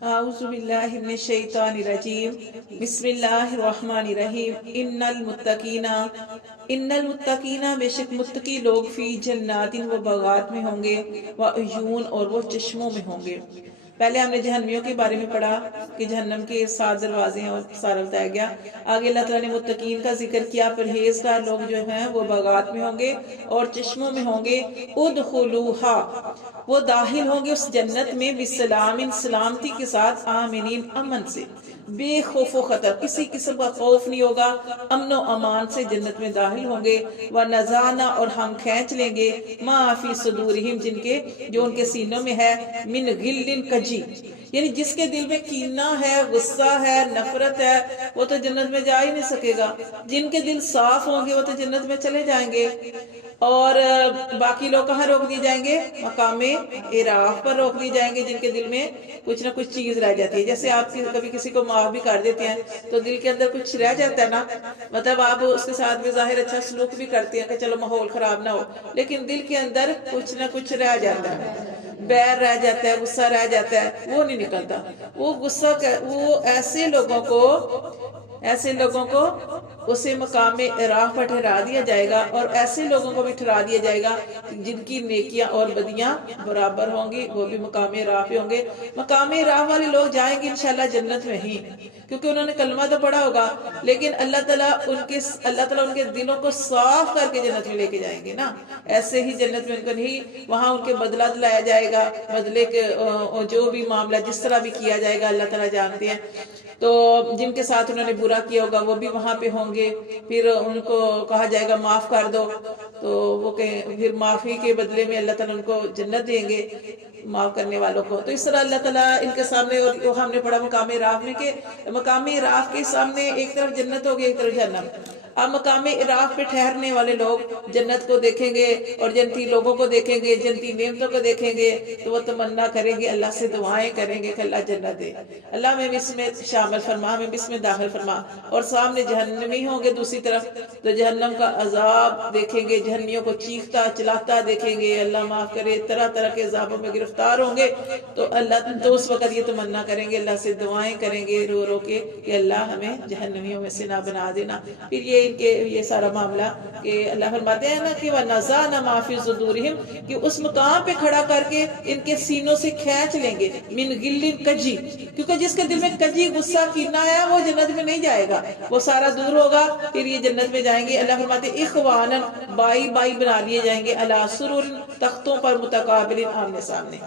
اعوذ باللہ من الشیطان الرجیم بسم اللہ الرحمن الرحیم ان المتقین بے شک متقی لوگ فی جنات و باغات میں ہوں گے وعیون اور وہ چشموں میں ہوں گے۔ پہلے ہم نے جہنمیوں کے بارے میں پڑھا کہ جہنم کے 7 دروازے ہیں اور سارا بتایا گیا۔ آگے اللہ تعالیٰ نے متقین کا ذکر کیا، پرہیزگار لوگ جو ہیں وہ باغات میں ہوں گے اور چشموں میں ہوں گے۔ ادخلوہا، وہ داخل ہوں گے اس جنت میں، بسلام، سلامتی کے ساتھ، آمنین، امن سے، بے خوف و خطر، کسی قسم کا خوف نہیں ہوگا، امن و امان سے جنت میں داخل ہوں گے۔ وَنَزَعْنَا، اور ہم کھینچ لیں گے، مَا فِي صُدُورِهِمْ، جن کے جو ان کے سینوں میں ہے، من غل کجی، یعنی جس کے دل میں کینہ ہے، غصہ ہے، نفرت ہے، وہ تو جنت میں جا ہی نہیں سکے گا۔ جن کے دل صاف ہوں گے وہ تو جنت میں چلے جائیں گے۔ اور باقی لوگ کہاں روک دیے جائیں گے؟ مقام اعراف پر روک دیے جائیں گے، جن کے دل میں کچھ نہ کچھ چیز رہ جاتی ہے۔ جیسے آپ کبھی کسی کو معاف بھی کر دیتے ہیں تو دل کے اندر کچھ رہ جاتا ہے نا، مطلب آپ اس کے ساتھ بھی ظاہر اچھا سلوک بھی کرتے ہیں کہ چلو ماحول خراب نہ ہو، لیکن دل کے اندر کچھ نہ کچھ رہ جاتا ہے، بیر رہ جاتا ہے، غصہ رہ جاتا ہے، وہ نہیں نکلتا۔ وہ غصہ وہ ایسے لوگوں کو اسے مقام اعراف پر ٹھہرا دیا جائے گا، اور ایسے لوگوں کو بھی ٹھہرا دیا جائے گا جن کی نیکیاں اور بدیاں برابر ہوں گی، وہ بھی مقام اعراف ہوں گے۔ مقام اعراف والے لوگ جائیں گے انشاءاللہ جنت میں ہی، کیونکہ انہوں نے کلمہ تو پڑھا ہوگا، لیکن اللہ تعالیٰ ان کے دلوں کو صاف کر کے جنت میں لے کے جائیں گے نا۔ ایسے ہی جنت میں ان کو نہیں، وہاں ان کے بدلہ دلایا جائے گا، بدلے کے جو بھی معاملہ جس طرح بھی کیا جائے گا اللہ تعالیٰ جانتے ہیں۔ تو جن کے ساتھ انہوں نے برا کیا ہوگا وہ بھی وہاں پہ ہوں گے، پھر ان کو کہا جائے گا معاف کر دو، تو وہ پھر معافی کے بدلے میں اللہ تعالیٰ ان کو جنت دیں گے، معاف کرنے والوں کو۔ تو اس طرح اللہ تعالیٰ ان کے سامنے، اور ہم نے پڑھا مقام اعراف میں کہ مقام اعراف کے سامنے ایک طرف جنت ہوگی، ایک طرف جہنم۔ اب مقام اعراف پہ ٹھہرنے والے لوگ جنت کو دیکھیں گے اور جنتی لوگوں کو دیکھیں گے، جنتی نعمتوں کو دیکھیں گے، تو وہ تمنا کریں گے، اللہ سے دعائیں کریں گے کہ اللہ جنت دے، اللہ ہمیں اس میں شامل فرما، ہمیں اس میں داخل فرما۔ اور سامنے جہنمی ہوں گے دوسری طرف، تو جہنم کا عذاب دیکھیں گے، جہنمیوں کو چیختا چلاتا دیکھیں گے، اللہ معاف کرے، طرح طرح کے عذابوں میں گرفتار ہوں گے، تو اس وقت یہ تمنا کریں گے، اللہ سے دعائیں کریں گے رو رو کے کہ اللہ ہمیں جہنمیوں میں سے نہ بنا دینا۔ پھر یہ سارا معاملہ کہ اللہ فرماتے ہیں نا کہ وَنَزَعْنَا مَا فِي صُدُورِهِمْ، کہ اس مقام پہ کھڑا کر کے ان کے سینوں سے کھینچ لیں گے، من غل کجی، کیونکہ جس کے دل میں کجی، غصہ، کینہ ہے وہ جنت میں نہیں جائے گا، وہ سارا دور ہوگا، پھر یہ جنت میں جائیں گے۔ اللہ فرماتے ہیں اخوانا، بائی بائی بنا لیے جائیں گے، علی سرر، تختوں پر، متقابلین، آمنے سامنے۔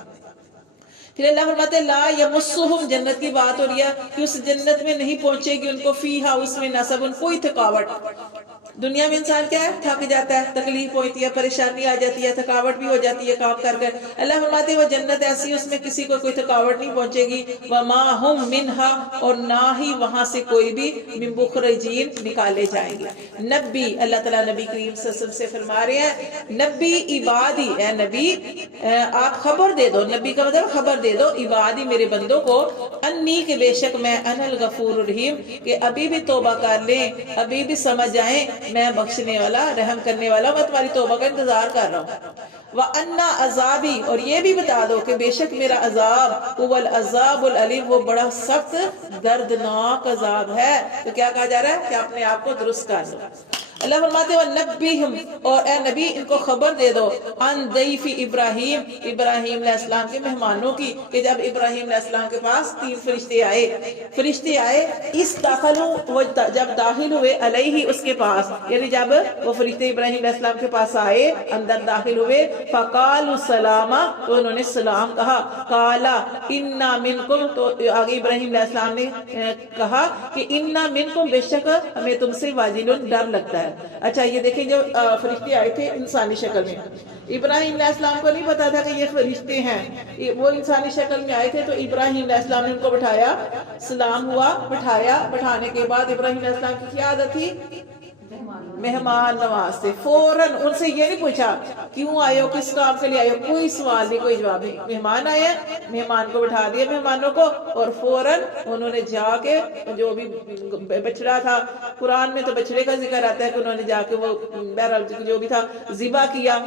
پھر اللہ فرماتے ہیں لا یمسہم، جنت کی بات ہو رہی ہے کہ اس جنت میں نہیں پہنچے گی ان کو فیہا، اس میں نصب، کوئی تھکاوٹ۔ دنیا میں انسان کیا ہے؟ تھک جاتا ہے، تکلیف ہوتی ہے، پریشانی آ جاتی ہے، تھکاوٹ بھی ہو جاتی ہے کام کر کر۔ اللہ فرماتے ہیں وہ جنت ایسی، اس میں کسی کو کوئی تھکاوٹ نہیں پہنچے گی، وما ہم منہا، اور نہ ہی وہاں سے کوئی بھی من مخرجین نکالے جائیں گے۔ نبی، اللہ تعالیٰ نبی کریم صلی اللہ علیہ وسلم سے فرما رہے ہیں نبی عبادی، اے نبی آپ خبر دے دو، نبی کا مطلب خبر دے دو، عبادی میرے بندوں کو، انی کہ بے شک میں انا الغفور الرحیم، کہ ابھی بھی توبہ کر لیں، ابھی بھی سمجھ جائیں میں بخشنے والا، رحم کرنے والا، میں تمہاری توبہ کا انتظار کر رہا ہوں۔ وَأَنَّ عَذَابِي، اور یہ بھی بتا دو کہ بے شک میرا عذاب، هُوَ الْعَذَابُ الْعَلِيمُ، وہ بڑا سخت دردناک عذاب ہے۔ تو کیا کہا جا رہا ہے کہ اپنے آپ کو درست کر لو۔ اللہ فرماتے ہیں وَنَبِّهُمْ، اور اے نبی ان کو خبر دے دو، عن ضیف ابراہیم، ابراہیم علیہ السلام کے مہمانوں کی، کہ جب ابراہیم علیہ السلام کے پاس 3 فرشتے آئے، اس داخلوں، وہ جب داخل ہوئے علیہ، اس کے پاس، یعنی جب وہ فرشتے ابراہیم علیہ السلام کے پاس آئے، اندر داخل ہوئے، فقالوا سلاما، تو انہوں نے سلام کہا، قالا انا منکم، تو آگے ابراہیم علیہ السلام نے کہا کہ انا منکم، بے شک ہمیں تم سے واجل، ڈر لگتا ہے۔ اچھا یہ دیکھیں جو فرشتے آئے تھے انسانی شکل میں، ابراہیم علیہ السلام کو نہیں پتا تھا کہ یہ فرشتے ہیں، وہ انسانی شکل میں آئے تھے، تو ابراہیم علیہ السلام نے ان کو بٹھایا، سلام ہوا، بٹھانے کے بعد ابراہیم علیہ السلام کی کیا عادت تھی؟ مہمان نواز سے فوراً ان سے یہ نہیں پوچھا کیوں آئے ہو، کس کام کے لیے آئے ہو، کوئی سوال نہیں، کوئی جواب نہیں، مہمان آئے ہیں، مہمان کو بٹھا دیا مہمانوں کو، اور فوراً انہوں نے جا کے جو بھی بچڑا تھا، قرآن میں تو بچڑے کا ذکر آتا ہے کہ انہوں نے جا کے وہ بہرحال جو بھی تھا ذبح کیا،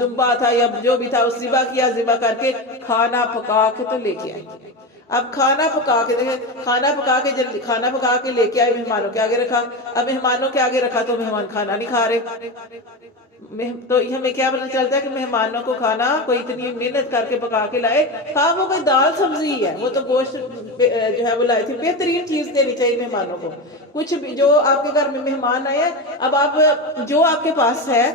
دمبا تھا یا جو بھی تھا، اس ذبح کیا، ذبح کر کے کھانا پکا کے تو لے کے آئے۔ اب کھانا پکا کے دیکھیں، کھانا پکا کے لے کے آئے، مہمانوں کے آگے رکھا، اب مہمانوں کے آگے رکھا تو مہمان کھانا نہیں کھا رہے، تو ہمیں کیا پتہ چلتا ہے کہ مہمانوں کو کھانا کوئی اتنی محنت کر کے پکا کے لائے، ہاں وہ کوئی دال سبزی ہے، وہ تو گوشت جو ہے وہ لائے تھے، بہترین چیز دینی چاہیے مہمانوں کو، کچھ بھی جو آپ کے گھر میں مہمان آئے ہیں، اب آپ جو آپ کے پاس ہے،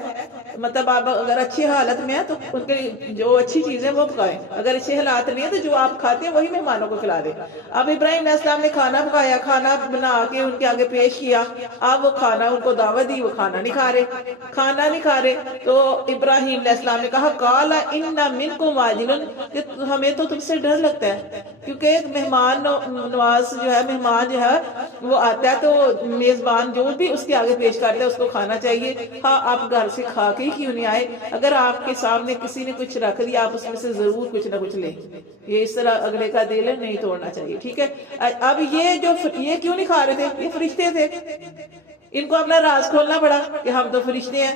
مطلب آپ اگر اچھی حالت میں ہیں تو ان کے جو اچھی چیزیں وہ پکائیں، اگر اچھے حالات نہیں ہے تو جو آپ کھاتے ہیں وہی مہمانوں کو کھلا دیں۔ اب ابراہیم علیہ السلام نے کھانا پکایا، کھانا بنا کے ان کے آگے پیش کیا، اب وہ کھانا ان کو دعوت دی، وہ کھانا نہیں کھا رہے، تو ابراہیم علیہ السلام نے کہا قال ان منکم واجل، کہ ہمیں تو تم سے ڈر لگتا ہے، کیونکہ مہمان نواز جو ہے، مہمان جو ہے وہ آتا ہے تو میزبان جو بھی اس کے آگے پیش کرتا ہے اس کو کھانا چاہیے، ہاں آپ گھر سے کھا کے ہی کیوں نہیں آئے، اگر آپ کے سامنے کسی نے کچھ رکھ دیا آپ اس میں سے ضرور کچھ نہ کچھ لیں، یہ اس طرح اگلے کا دل نہیں توڑنا چاہیے، ٹھیک ہے۔ اب یہ کیوں نہیں کھا رہے تھے، یہ فرشتے تھے، ان کو اپنا راز کھولنا پڑا کہ ہم تو فرشتے ہیں،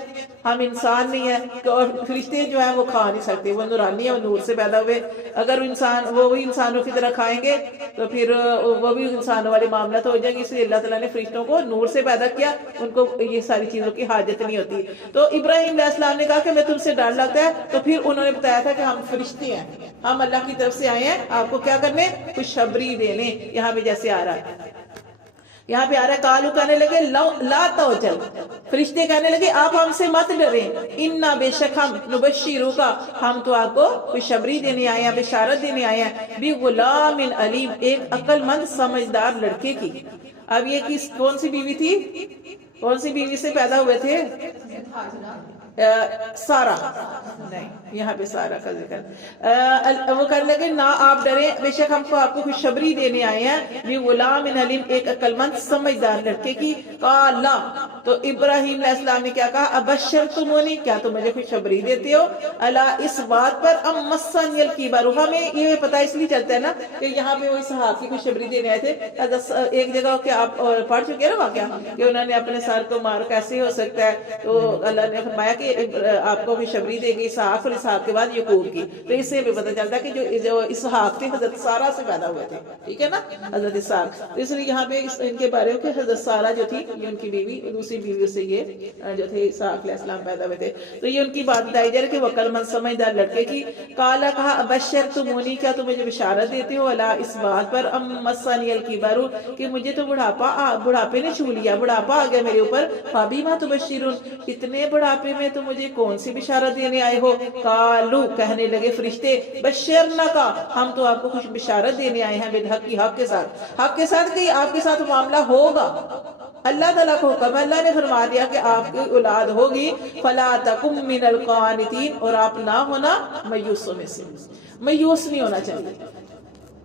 ہم انسان نہیں ہیں، اور فرشتے جو ہیں وہ کھا نہیں سکتے، وہ نورانی ہے، وہ نور سے پیدا ہوئے، اگر وہ بھی انسانوں کی طرح کھائیں گے تو پھر وہ بھی انسانوں والے معاملات ہو جائیں گے، اس لیے اللہ تعالیٰ نے فرشتوں کو نور سے پیدا کیا، ان کو یہ ساری چیزوں کی حاجت نہیں ہوتی۔ تو ابراہیم علیہ السلام نے کہا کہ میں تم سے ڈر لگتا ہے، تو پھر انہوں نے بتایا تھا کہ ہم فرشتے ہیں، ہم اللہ کی طرف سے آئے ہیں آپ کو کیا کرنے، خوشخبری دینے، یہاں پہ جیسے آ رہا ہے، یہاں پہ آ رہا ہے کالو کہنے لگے لا توجل، فرشتے کہنے لگے آپ ہم سے مت ڈریں، انا بے شک ہم نبشروکا، ہم تو آپ کو خوشخبری دینے آئے ہیں، بشارت دینے آئے ہیں، بغلام علیم، ایک عقل مند سمجھدار لڑکے کی۔ اب یہ کون سی بیوی تھی، کون سی بیوی سے پیدا ہوئے تھے، سارا، نہیں یہاں پہ سارا کا ذکر، وہ کرنے لگے نہ آپ ڈریں، بے شک ہم کو آپ کو خوشخبری دینے آئے ہیں، بھی غلام علیم، ایک عقل مند سمجھدار لڑکے کی، قالا، تو ابراہیم علیہ السلام نے کیا کہا، ابشرتمونی، کیا تم مجھے خوشخبری دیتے ہو، اللہ اس بات پر، ام مسنی الکبر، ہمیں یہ پتہ اس لیے چلتا ہے نا کہ یہاں پہ وہ اسحاق کی خوشخبری دینے آئے تھے، ایک جگہ کہ آپ پڑھ چکے ہیں نا واقعہ کہ انہوں نے اپنے سر کو مار کیسے ہو سکتا ہے، تو اللہ نے فرمایا کہ آپ کو خوشخبری دے گی اسحاق، اور اسحاق کے بعد یعقوب کی، تو اس سے بھی پتہ چلتا ہے کہ جو اسحاق تھے حضرت سارہ سے پیدا ہوئے تھے، ٹھیک ہے نا، حضرت اسحاق، تو اس لیے یہاں پہ ان کے بارے میں کہ حضرت سارہ جو تھی یہ ان کی بیوی، دوسری بیوی سے یہ جو تھے اسحاق علیہ السلام پیدا ہوئے تھے، تو یہ ان کی بات بتائی جا رہی کہ وہ عقل مند سمجھدار لڑکے کی، قالا، کہا ابشرتمونی، کیا تم مجھے بشارت دیتے ہو، اللہ اس بات پر، ام مسنی الکبر، کہ مجھے تو بڑھاپے نے چھو لیا، بڑھاپا آ گیا میرے اوپر، فبما تبشرون، اتنے بڑھاپے میں تو مجھے کون سی بشارت دینے آئے ہو، قالو، کہنے لگے فرشتے، بشرنکا، ہم تو آپ کو خوش بشارت دینے آئے ہیں، بالحق کی، حق کے ساتھ کہ آپ کے ساتھ معاملہ ہوگا، اللہ تعالیٰ کو حکم، اللہ نے فرما دیا کہ آپ کی اولاد ہوگی، فلا تکم من القانتین، اور آپ نہ ہونا مایوسوں میں سے، مایوس نہیں ہونا چاہیے،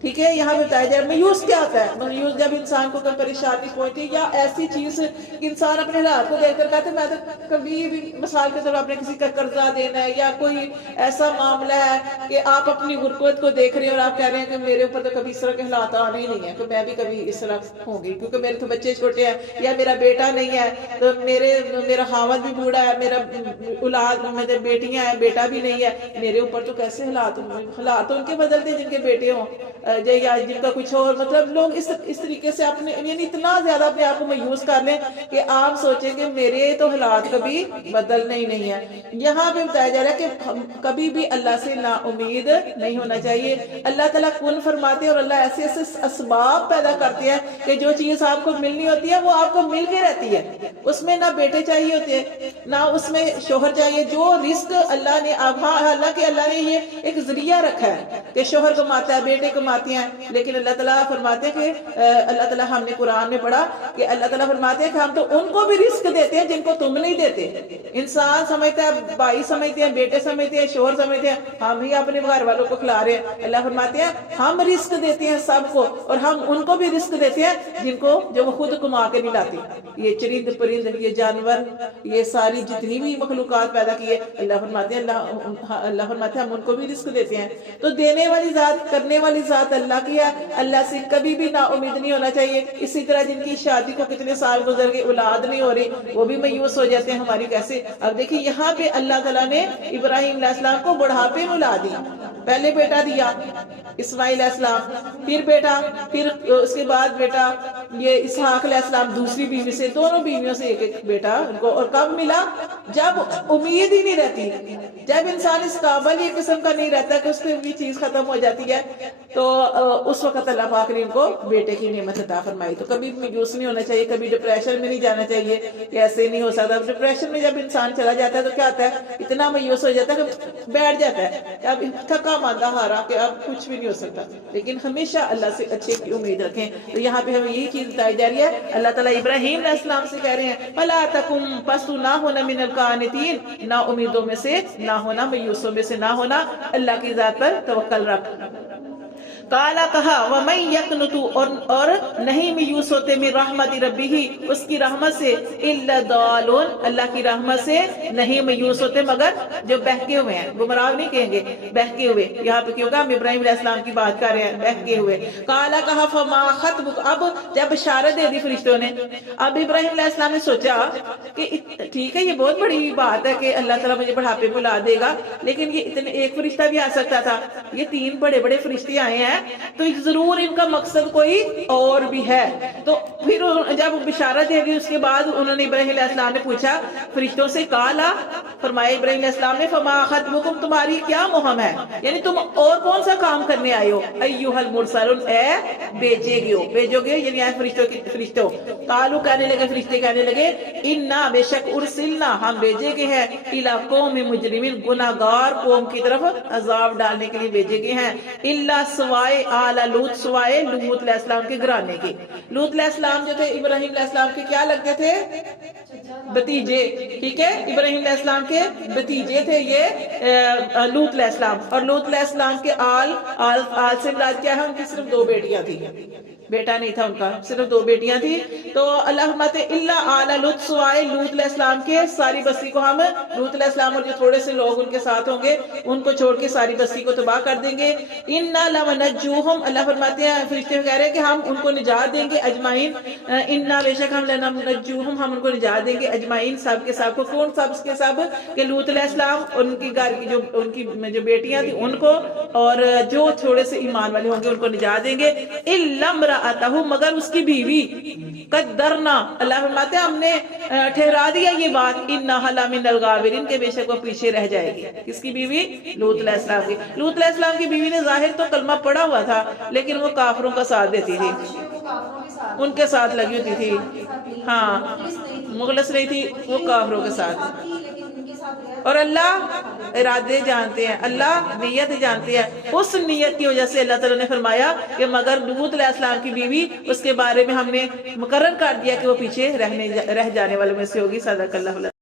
ٹھیک ہے۔ یہاں پہ بتایا جائے مایوس کیا ہوتا ہے، مایوس جب انسان کو کوئی پریشانی پہنچے یا ایسی چیز کہ انسان اپنے حالات کو دیکھ کر کہتے ہیں میں تو کبھی بھی، مثال کے طور اپنے کسی کا قرضہ دینا ہے یا کوئی ایسا معاملہ ہے کہ آپ اپنی غربت کو دیکھ رہے ہیں اور آپ کہہ رہے ہیں کہ میرے اوپر تو کبھی اس طرح کے حالات آنے ہی نہیں ہیں کہ میں بھی کبھی اس طرح ہوں گی، کیونکہ میرے تو بچے چھوٹے ہیں یا میرا بیٹا نہیں ہے، تو میرا خاوند بھی بوڑھا ہے، میرا اولاد، میرے بیٹیاں ہیں، بیٹا بھی نہیں ہے، میرے اوپر تو کیسے حالات ان کے بدلتے جن کے بیٹے ہوں یا جن کا کچھ اور، مطلب لوگ اس طریقے سے اپنے، یعنی اتنا زیادہ اپنے آپ کو مایوس کر لیں کہ آپ سوچیں کہ میرے تو حالات کبھی بدلنے ہی نہیں ہیں۔ یہاں پہ بتایا جا رہا ہے کہ کبھی بھی اللہ سے نا امید نہیں ہونا چاہیے، اللہ تعالیٰ کن فرماتے ہیں اور اللہ ایسے ایسے اسباب پیدا کرتے ہیں کہ جو چیز آپ کو ملنی ہوتی ہے وہ آپ کو مل کے رہتی ہے، اس میں نہ بیٹے چاہیے ہوتے ہیں نہ اس میں شوہر چاہیے، جو رزق اللہ نے، حالانکہ اللہ نے یہ ایک ذریعہ رکھا ہے کہ شوہر کماتا ہے، بیٹے کماتی ہیں، لیکن اللہ تعالیٰ فرماتے ہیں کہ اللہ تعالیٰ، ہم نے قرآن میں پڑھا کہ اللہ تعالیٰ فرماتے ہیں کہ ہم تو ان کو بھی رزق دیتے ہیں جن کو تم نہیں دیتے۔ انسان سمجھتا ہے، بھائی سمجھتے ہیں، بیٹے سمجھتے ہیں، شوہر سمجھتے ہیں ہم ہی اپنے گھر والوں کو کھلا رہے ہیں، اللہ فرماتے ہیں ہم رزق دیتے ہیں سب کو، اور ہم ان کو بھی رزق دیتے ہیں جن کو، جو وہ خود کما کے نہیں لاتے، یہ چرند پرند، یہ جانور، یہ ساری جتنی بھی مخلوقات پیدا کی ہے، اللہ فرماتے ہیں ہم ان کو بھی رزق دیتے ہیں۔ تو دینے والی ذات، کرنے والی ذات ساتھ اللہ کی ہے، اللہ سے کبھی بھی نا امید نہیں ہونا چاہیے۔ اسی طرح جن کی شادی کو کتنے سال گزر گئے، اولاد نہیں ہو رہی، وہ بھی مایوس ہو جاتے ہیں ہماری کیسے۔ اب دیکھیں یہاں پہ اللہ تعالیٰ نے ابراہیم علیہ السلام کو بڑھاپے میں اولاد دی، پہلے بیٹا دیا اسماعیل علیہ السلام، پھر بیٹا، پھر اس کے بعد بیٹا یہ اسحاق علیہ السلام دوسری بیوی سے، دونوں بیویوں سے ایک ایک بیٹا ان کو۔ اور کب ملا؟ جب امید ہی نہیں رہتی، جب انسان اس قابل یہ قسم کا نہیں رہتا کہ اس کی بھی چیز ختم ہو جاتی ہے، تو اس وقت اللہ پاک نے ان کو بیٹے کی نعمت عطا فرمائی۔ تو کبھی مایوس نہیں ہونا چاہیے، کبھی ڈپریشن میں نہیں جانا چاہیے کہ ایسے نہیں ہو سکتا۔ ڈپریشن میں جب انسان چلا جاتا ہے تو کیا ہوتا ہے، اتنا مایوس ہو جاتا ہے کہ بیٹھ جاتا ہے کہ اب تھکا ماندہ ہارا کہ اب کچھ بھی نہیں ہو سکتا۔ لیکن ہمیشہ اللہ سے اچھے کی امید رکھیں۔ تو یہاں پہ ہمیں یہی چیز بتائی جا رہی ہے، اللہ تعالیٰ ابراہیم علیہ السلام سے کہہ رہے ہیں فَلَا تَكُمْ، پس تو نہ ہونا من القانتین، نا امیدوں میں سے نہ ہونا، مایوسوں میں سے نہ ہونا، اللہ کی ذات پر توکل رکھ۔ کالا کہا وَمَن يَقْنُطُ، اور نہیں مایوس ہوتے من رحمت ربہ، اس کی رحمت سے، الا الضالون، اللہ کی رحمت سے نہیں مایوس ہوتے مگر جو بہکے ہوئے ہیں۔ گمراہ نہیں کہیں گے، بہکے ہوئے۔ یہاں پہ کیوں کہا؟ ہم ابراہیم علیہ السلام کی بات کر رہے ہیں، بہکے ہوئے۔ کالا کہا فما خطبک، اب جب بشارت دے دی فرشتوں نے، اب ابراہیم علیہ السلام نے سوچا کہ ٹھیک ہے یہ بہت بڑی بات ہے کہ اللہ تعالیٰ مجھے بڑھاپے میں لا دے گا، لیکن یہ اتنے ایک فرشتہ بھی آ سکتا تھا، یہ 3 بڑے بڑے فرشتے آئے ہیں تو ضرور ان کا مقصد کوئی اور بھی ہے۔ تو پھر جب بشارت دے دی اس کے بعد انہوں نے ابراہیم علیہ السلام نے پوچھا فرشتوں سے، کالا، فرمایا ابراہیم علیہ السلام نے فما خطبکم، تمہاری کیا مہم ہے، یعنی تم اور کون سا کام کرنے آئے ہو؟ ایھا المرسلون، اے بھیجے گئے ہو، بھیجو گے یعنی آئے فرشتوں۔ قالو، کہنے لگے فرشتے کہنے لگے، انا، بے شک، ارسلنا، ہم بھیجے گئے ہیں، الی قوم مجرمین، گناہگار قوم کی طرف عذاب ڈالنے کے لیے بھیجے گئے ہیں، الا، سوائے، آل لوط، سوائے لوط علیہ السلام کے گھرانے کے۔ لوط علیہ السلام جو تھے ابراہیم علیہ السلام کے کیا لگتے تھے؟ بتیجے، ٹھیک ہے، ابراہیم علیہ السلام کے بتیجے تھے یہ لوط علیہ السلام۔ اور لوط علیہ السلام کے آل سے مراد کیا ہے؟ ان کی صرف 2 بیٹیاں تھیں، بیٹا نہیں تھا ان کا، صرف 2 بیٹیاں تھیں۔ تو اللہ فرماتے الا آل لوط، سوائے لوط علیہ السلام کے ساری بستی کو ہم، لوط علیہ السلام اور جو تھوڑے سے لوگ ان کے ساتھ ہوں گے ان کو چھوڑ کے ساری بستی کو تباہ کر دیں گے۔ انا لمنجوہم، اللہ فرماتے ہیں فرشتے کہہ رہے ہیں کہ ہم ان کو نجات دیں گے اجمعین۔ انا، بے شک ہم لننجوہم، ہم ان کو نجات دیں گے اجمعین، سب کے سب کو۔ کون سب کے سب؟ کہ لوط علیہ السلام اور ان کی گھر کی جو ان کی جو بیٹیاں تھیں ان کو، اور جو تھوڑے سے ایمان والے ہوں گے ان کو نجات دیں گے۔ الا امرأتہ، مگر اس کی بیوی، قدرنا، اللہ فرماتے ہیں ہم نے ٹھہرا دیا یہ بات، انہا لمن الغابرین، کہ بے شک وہ پیچھے رہ جائے گی۔ کس کی بیوی؟ لوط علیہ السلام کی۔ لوط علیہ السلام کی بیوی نے ظاہر تو کلمہ پڑھا ہوا تھا لیکن وہ کافروں کا ساتھ دیتی تھی، ان کے ساتھ لگی ہوتی تھی، ہاں، مخلص نہیں تھی، وہ کافروں کے ساتھ۔ اور اللہ ارادے جانتے ہیں، اللہ نیت جانتے ہیں، اس نیت کی وجہ سے اللہ تعالیٰ نے فرمایا کہ مگر لوط علیہ السلام کی بیوی، اس کے بارے میں ہم نے مقرر کر دیا کہ وہ پیچھے رہ جانے والوں میں سے ہوگی۔ صدق اللہ۔